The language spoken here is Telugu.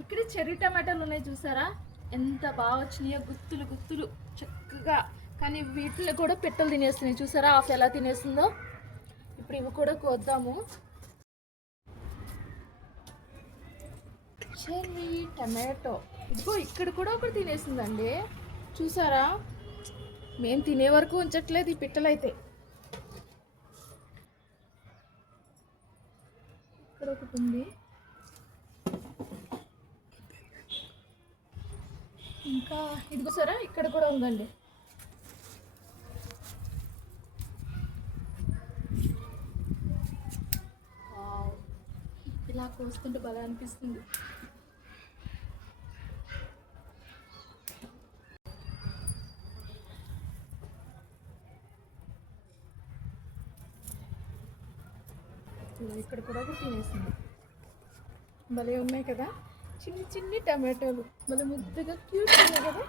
ఇక్కడ చెర్రీ టమాటాలు ఉన్నాయి చూసారా, ఎంత బాగా వచ్చినాయో, గుత్తులు గుత్తులు చక్కగా. కానీ వీటిలో కూడా పెట్టలు తినేస్తున్నాయి చూసారా, ఆఫ్ ఎలా తినేస్తుందో. ఇప్పుడు ఇవి కూడా కోద్దాము. చెర్రీ టమాటో, ఇదిగో ఇక్కడ కూడా ఒకటి తినేసిందండి చూసారా. మేము తినే వరకు ఉంచట్లేదు ఈ పిట్టలైతే. ఇక్కడ ఒకటి ఉంది, ఇంకా ఇదిగో సరే ఇక్కడ కూడా ఉందండి. వావ్, ఇలా కోస్తుంటే భలే అనిపిస్తుంది. ఇక్కడ కూడా ఒకటి తినేసింది. భలే ఉన్నాయి కదా చిన్ని చిన్ని టమాటోలు, భలే ముద్దగా క్యూట్ ఉన్నాయి కదా.